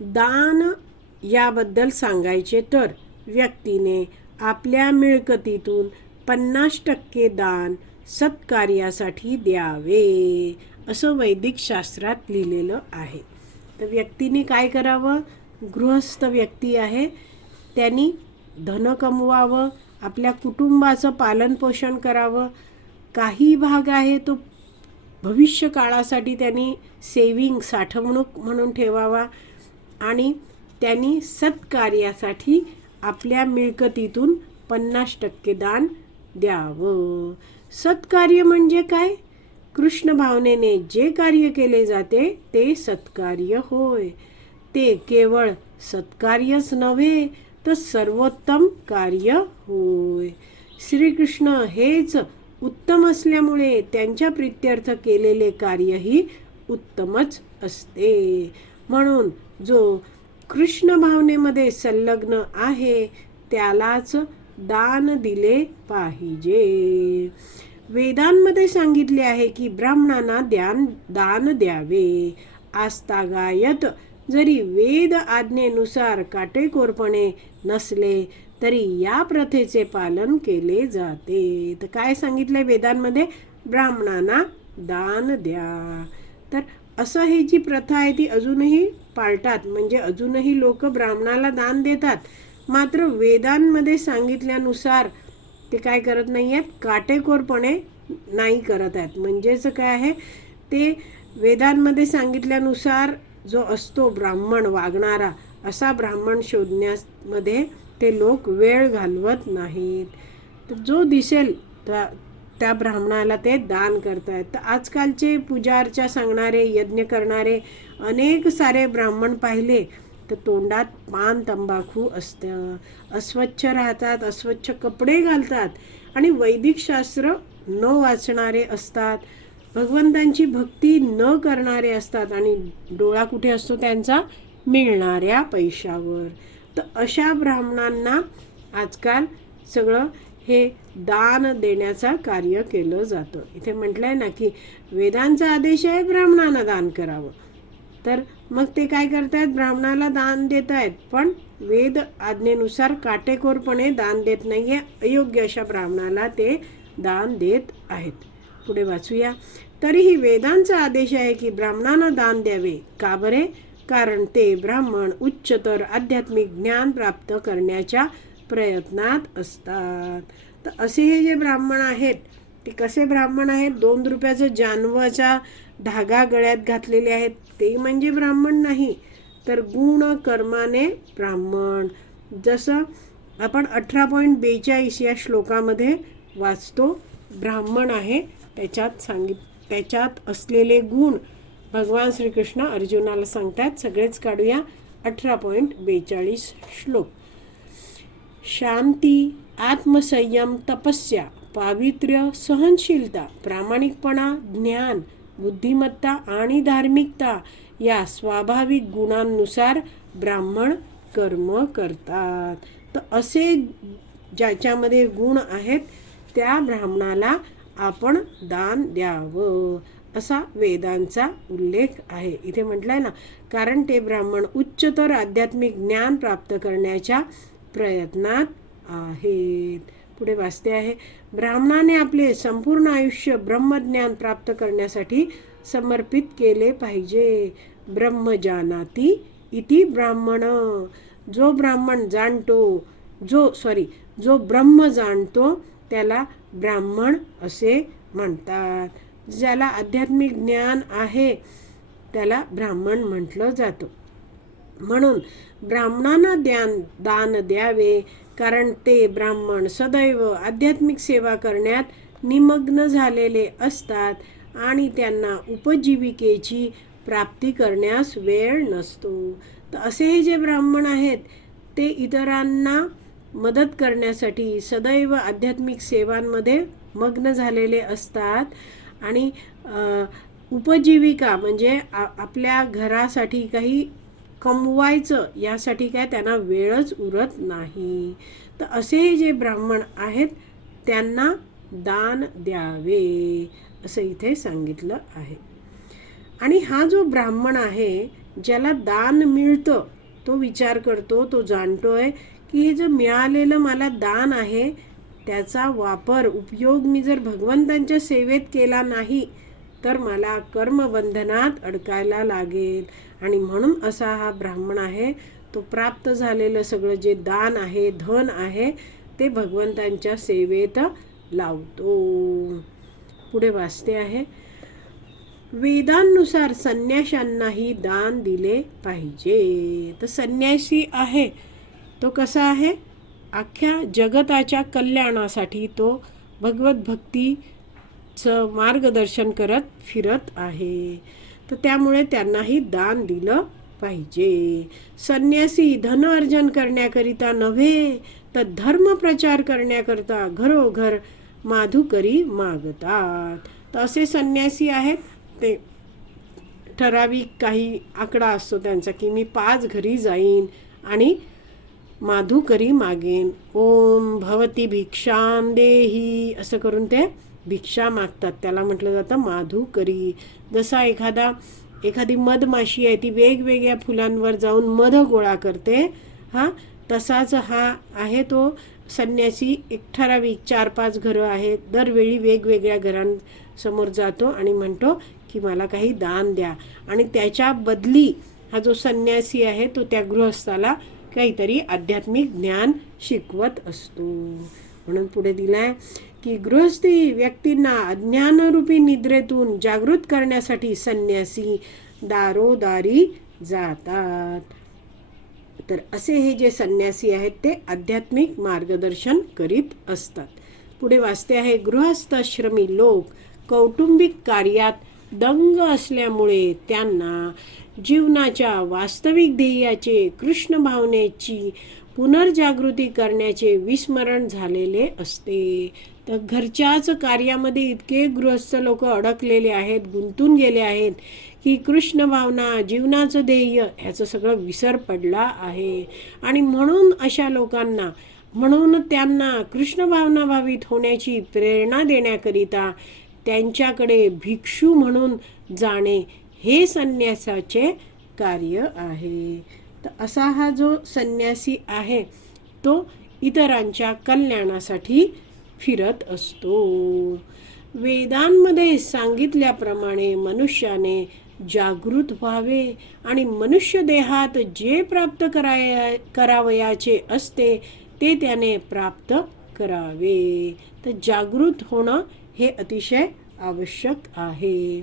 दान याबद्दल सांगायचे तर व्यक्तीने आपल्या मिळकतीतून पन्नास टक्के दान सत्कार्यासाठी द्यावे असं वैदिक शास्त्रात लिहिलेलं आहे. तर व्यक्तीने काय करावं? गृहस्थ व्यक्ती आहे. त्यांनी धन कमवावं आपल्या कुटुंबाचं पालनपोषण करावं. काही भाग आहे तो भविष्य काळासाठी त्यांनी सेविंग साठवणूक म्हणून ठेवावा. आणि त्यांनी सत्कार्यासाठी आपल्या मिळकतीतून पन्नास टक्के दान द्यावं. सत्कार्य म्हणजे काय? कृष्ण भावनेने जे कार्य केले जाते ते सत्कार्य होय. ते केवळ सत्कार्यच नव्हे तर सर्वोत्तम कार्य होय. श्रीकृष्ण हेच उत्तम असल्यामुळे त्यांच्या प्रित्यर्थ केलेले कार्यही उत्तमच असते. म्हणून जो कृष्ण भावनेमध्ये संलग्न आहे त्यालाच दान दिले पाहिजे. वेदांमध्ये सांगितले आहे की ब्राह्मणांना द्यान दान द्यावे. आस्तागायत जरी वेद आज्ञेनुसार काटेकोरपणे नसले तरी या प्रथेचे पालन केले जाते. तर काय सांगितलंय वेदांमध्ये? ब्राह्मणांना दान द्या. तर असं ही जी प्रथा आहे ती अजूनही पाळतात. म्हणजे अजूनही लोक ब्राह्मणाला दान देतात. मात्र वेदांमध्ये सांगितल्यानुसार ते काय करत नाही आहेत काटेकोरपणे नाही करत आहेत. म्हणजेच काय आहे ते वेदांमध्ये सांगितल्यानुसार जो असतो ब्राह्मण वागणारा असा ब्राह्मण शोधण्यामध्ये ते लोक वेळ घालवत नाहीत. जो दिसेल त्या त्या ब्राह्मणाला ते दान करतायत. तर आजकालचे पूजार्चा सांगणारे यज्ञ करणारे अनेक सारे ब्राह्मण पाहिले तर तोंडात पान तंबाखू असतं. अस्वच्छ राहतात अस्वच्छ कपडे घालतात आणि वैदिक शास्त्र न वाचणारे असतात. भगवंतांची भक्ती न करणारे असतात आणि डोळा कुठे असतो त्यांचा? मिळणाऱ्या पैशावर. तर अशा ब्राह्मणांना आजकाल सगळं हे दान देण्याचा कार्य केलं जातं. इथे म्हटलंय ना की वेदांचा आदेश आहे ब्राह्मणांना दान करावं. तर मग ते काय करतायत? ब्राह्मणाला दान देत आहेत पण वेद आज्ञेनुसार काटेकोरपणे दान देत नाहीये. अयोग्य अशा ब्राह्मणाला ते दान देत आहेत. पुढे वाचूया. तरीही वेदांचा आदेश आहे की ब्राह्मणांना दान द्यावे. का बरे? कारण ते ब्राह्मण उच्चतर आध्यात्मिक ज्ञान प्राप्त करण्याच्या प्रयत्नात असतात. तर असे हे जे ब्राह्मण आहेत ते कसे ब्राह्मण आहेत? दोन रुपयाचं जानवाचा धागा गळ्यात घातलेले आहेत. ते म्हणजे ब्राह्मण नाही तर गुण कर्माने ब्राह्मण. जसं आपण अठरा पॉईंट बेचाळीस या श्लोकामध्ये वाचतो ब्राह्मण आहे त्याच्यात सांगित त्याच्यात असलेले गुण भगवान श्रीकृष्ण अर्जुनाला सांगतात. सगळेच काढूया अठरा पॉईंट बेचाळीस श्लोक. शांती आत्मसंयम तपस्या पावित्र्य सहनशीलता प्रामाणिकपणा ज्ञान बुद्धिमत्ता आणि धार्मिकता या स्वाभाविक गुणांनुसार ब्राह्मण कर्म करतात. तर असे ज्याच्यामध्ये गुण आहेत त्या ब्राह्मणाला आपण दान द्यावं असा वेदांचा उल्लेख आहे. इथे म्हटलं आहे ना कारण ते ब्राह्मण उच्चतर आध्यात्मिक ज्ञान प्राप्त करण्याच्या प्रयत्नात आहेत. पुढे वाचते आहे ब्राह्मणाने आपले संपूर्ण आयुष्य ब्रह्मज्ञान प्राप्त करण्यासाठी समर्पित केले पाहिजे. ब्रह्मजानाती इति ब्राह्मण. जो ब्राह्मण जाणतो जो सॉरी जो ब्रह्म जाणतो त्याला ब्राह्मण असे म्हणतात. ज्याला आध्यात्मिक ज्ञान आहे त्याला ब्राह्मण म्हटलं जातं. म्हणून ब्राह्मणांना द्यान दान द्यावे कारण ते ब्राह्मण सदैव आध्यात्मिक सेवा करण्यात निमग्न झालेले असतात आणि त्यांना उपजीविकेची प्राप्ती करण्यास वेळ नसतो. तर असे हे जे ब्राह्मण आहेत ते इतरांना मदत करण्यासाठी सदैव आध्यात्मिक सेवांमध्ये मग्न झालेले असतात आणि उपजीविका म्हणजे आ- आपल्या घरासाठी काही कमवायचं यासाठी काय त्यांना वेळच उरत नाही. तर असे जे ब्राह्मण आहेत त्यांना दान द्यावे असं इथे सांगितलं आहे. आणि हा जो ब्राह्मण आहे ज्याला दान मिळतं तो विचार करतो तो जाणतो आहे की हे जे मिळालेलं मला दान आहे त्याचा वापर उपयोग मी जर भगवंतांच्या सेवेत केला नाही तर मला कर्मबंधनात अडकायला लागेल. आणि म्हणून असा हा ब्राह्मण आहे. तो प्राप्त झालेलं सगळं जे दान आहे धन आहे ते भगवंतांच्या सेवेत लावतो. पुढे वाचते आहे. वेदांनुसार संन्याशांनाही दान दिले पाहिजे. तर संन्यासी आहे. तो कसा आहे? अख्ख्या जगताच्या कल्याणासाठी तो भगवत चं मार्गदर्शन करत फिरत आहे. तर त्यामुळे त्यांनाही दान दिलं पाहिजे. संन्यासी धन अर्जन करण्याकरिता नव्हे तर धर्म प्रचार करण्याकरता घरोघर माधुकरी मागतात. तर असे संन्यासी आहेत. ते ठराविक काही आकडा असतो त्यांचा की मी पाच घरी जाईन आणि माधुकरी मागेन. ओम भवती भिक्षां देही असं करून ते भिक्षा मागतात. त्याला म्हटलं जातं माधुकरी. जसा एखादा एखादी मधमाशी आहे ती वेगवेगळ्या फुलांवर जाऊन मध गोळा करते हा तसाच हा आहे तो संन्यासी एक ठराविक चार पाच घरं आहेत. दरवेळी वेगवेगळ्या घरांसमोर जातो आणि म्हणतो की मला काही दान द्या. आणि त्याच्या बदली हा जो संन्यासी आहे तो त्या गृहस्थाला काहीतरी आध्यात्मिक ज्ञान शिकवत असतो. म्हणून पुढे दिलाय की गृहस्थी व्यक्तींना अज्ञानरूपी निद्रेतून जागृत करण्यासाठी संन्यासी दारोदारी जातात. तर असे हे जे संन्यासी आहेत ते आध्यात्मिक मार्गदर्शन करीत असतात. पुढे वाचते आहे गृहस्थाश्रमी लोक कौटुंबिक कार्यात दंग असल्यामुळे त्यांना जीवनाच्या वास्तविक ध्येयाचे कृष्ण भावनेची पुनर्जागृती करण्याचे विस्मरण झालेले असते. तर घरच्याच कार्यामध्ये इतके गृहस्थ लोक अडकलेले आहेत गुंतून गेले आहेत की कृष्ण भावना जीवनाचं ध्येय ह्याचं सगळं विसर पडला आहे. आणि म्हणून अशा लोकांना म्हणून त्यांना कृष्ण भावना भावित होण्याची प्रेरणा देण्याकरिता त्यांच्याकडे भिक्षू म्हणून जाणे हे संन्यासाचे कार्य आहे. तर असा हा जो संन्यासी आहे तो इतरांच्या कल्याणासाठी फिरत असतो. वेदांमध्ये सांगितल्याप्रमाणे मनुष्याने जागृत व्हावे आणि मनुष्य देहात जे प्राप्त कराय करावयाचे असते ते त्याने प्राप्त करावे. तर जागृत होणं हे अतिशय आवश्यक आहे.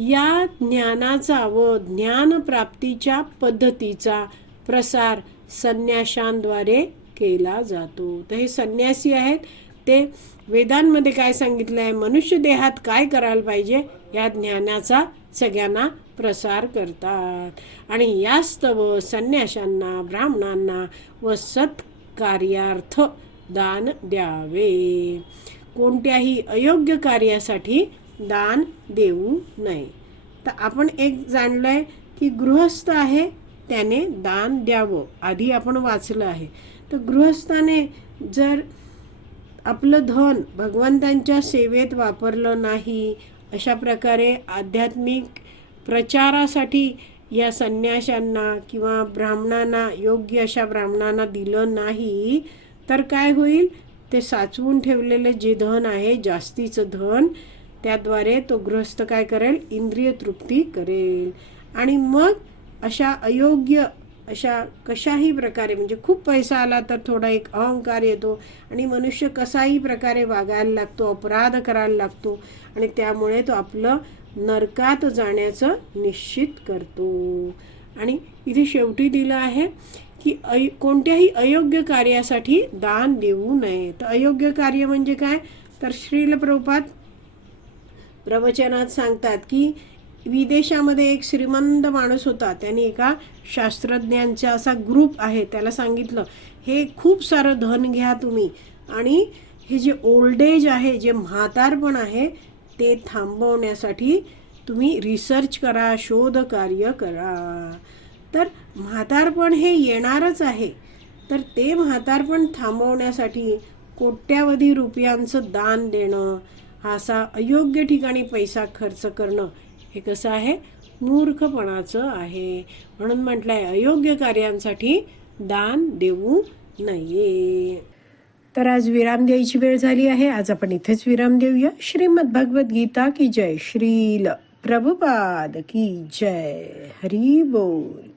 या ज्ञानाचा व ज्ञानप्राप्तीच्या पद्धतीचा प्रसार संन्याशांद्वारे केला जातो. तर हे संन्यासी आहेत. ते वेदांमध्ये काय सांगितलं आहे मनुष्य देहात काय करायला पाहिजे? या ज्ञानाचा सगळ्यांना प्रसार करतात. आणि यास्तव संन्याशांना ब्राह्मणांना व सत्कार्यार्थ दान द्यावे. कोणत्याही अयोग्य कार्यासाठी दान देऊ नये. तर आपण एक जाणलं आहे की गृहस्थ आहे त्याने दान द्यावं. आधी आपण वाचलं आहे. तर गृहस्थाने जर आपलं धन भगवंतांच्या सेवेत वापरलं नाही अशा प्रकारे आध्यात्मिक प्रचारासाठी या संन्याशांना किंवा ब्राह्मणांना योग्य अशा ब्राह्मणांना दिलं नाही तर काय होईल? ते साचवून ठेवलेलं जे धन आहे जास्तीचं धन त्याद्वारे तो गृहस्थ काय करेल? इंद्रिय तृप्ती करेल. आणि मग अशा अयोग्य अशा कशाही प्रकारे म्हणजे खूप पैसा आला तर थोडा एक अहंकार येतो आणि मनुष्य कसाही प्रकारे वागायला लागतो अपराध करायला लागतो आणि त्यामुळे तो आपलं नरकात जाण्याचं निश्चित करतो. आणि इथे शेवटी दिलं आहे की अय कोणत्याही अयोग्य कार्यासाठी दान देऊ नये. तर अयोग्य कार्य म्हणजे काय? तर श्रील प्रभुपात प्रवचनात सांगतात की विदेशामध्ये एक श्रीमंत माणूस होता. त्यांनी एका शास्त्रज्ञांचा असा ग्रुप आहे त्याला सांगितलं हे खूप सारं धन घ्या तुम्ही आणि हे जे ओल्ड एज आहे जे म्हातारपण आहे ते थांबवण्यासाठी तुम्ही रिसर्च करा शोध कार्य करा. तर म्हातारपण हे येणारच आहे. तर ते म्हातारपण थांबवण्यासाठी कोट्यावधी रुपयांचं दान देणं हा असा अयोग्य ठिकाणी पैसा खर्च करणं हे कसं आहे? मूर्खपणाचं आहे. म्हणून म्हटलंय अयोग्य कार्यांसाठी दान देऊ नये. तर आज विराम द्यायची वेळ झाली आहे. आज आपण इथेच विराम देऊया. श्रीमद भगवत गीता की जय? श्रील प्रभुपाद की जय? हरी बोल.